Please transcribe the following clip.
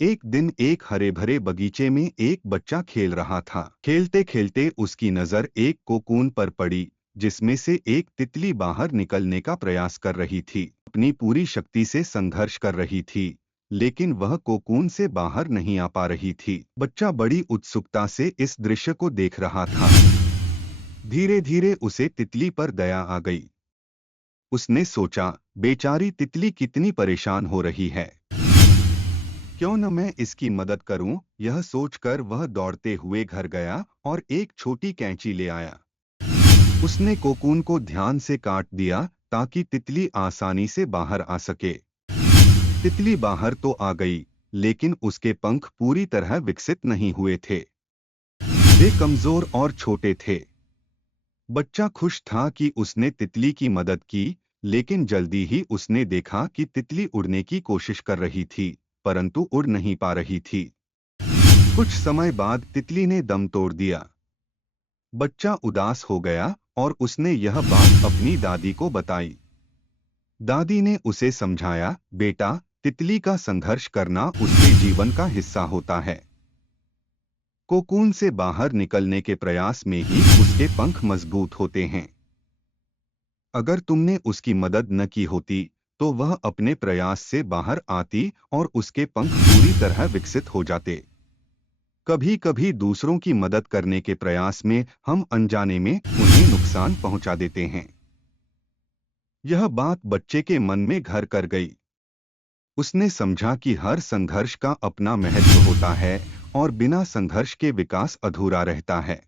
एक दिन एक हरे भरे बगीचे में एक बच्चा खेल रहा था। खेलते खेलते उसकी नजर एक कोकून पर पड़ी, जिसमें से एक तितली बाहर निकलने का प्रयास कर रही थी। अपनी पूरी शक्ति से संघर्ष कर रही थी, लेकिन वह कोकून से बाहर नहीं आ पा रही थी। बच्चा बड़ी उत्सुकता से इस दृश्य को देख रहा था। धीरे धीरे उसे तितली पर दया आ गई। उसने सोचा, बेचारी तितली कितनी परेशान हो रही है, क्यों न मैं इसकी मदद करूं। यह सोचकर वह दौड़ते हुए घर गया और एक छोटी कैंची ले आया। उसने कोकून को ध्यान से काट दिया ताकि तितली आसानी से बाहर आ सके। तितली बाहर तो आ गई, लेकिन उसके पंख पूरी तरह विकसित नहीं हुए थे। वे कमजोर और छोटे थे। बच्चा खुश था कि उसने तितली की मदद की, लेकिन जल्दी ही उसने देखा कि तितली उड़ने की कोशिश कर रही थी, परंतु उड़ नहीं पा रही थी। कुछ समय बाद तितली ने दम तोड़ दिया। बच्चा उदास हो गया और उसने यह बात अपनी दादी को बताई। दादी ने उसे समझाया, बेटा, तितली का संघर्ष करना उसके जीवन का हिस्सा होता है। कोकून से बाहर निकलने के प्रयास में ही उसके पंख मजबूत होते हैं। अगर तुमने उसकी मदद न की होती, तो वह अपने प्रयास से बाहर आती और उसके पंख पूरी तरह विकसित हो जाते। कभी कभी दूसरों की मदद करने के प्रयास में हम अनजाने में उन्हें नुकसान पहुंचा देते हैं। यह बात बच्चे के मन में घर कर गई। उसने समझा कि हर संघर्ष का अपना महत्व होता है और बिना संघर्ष के विकास अधूरा रहता है।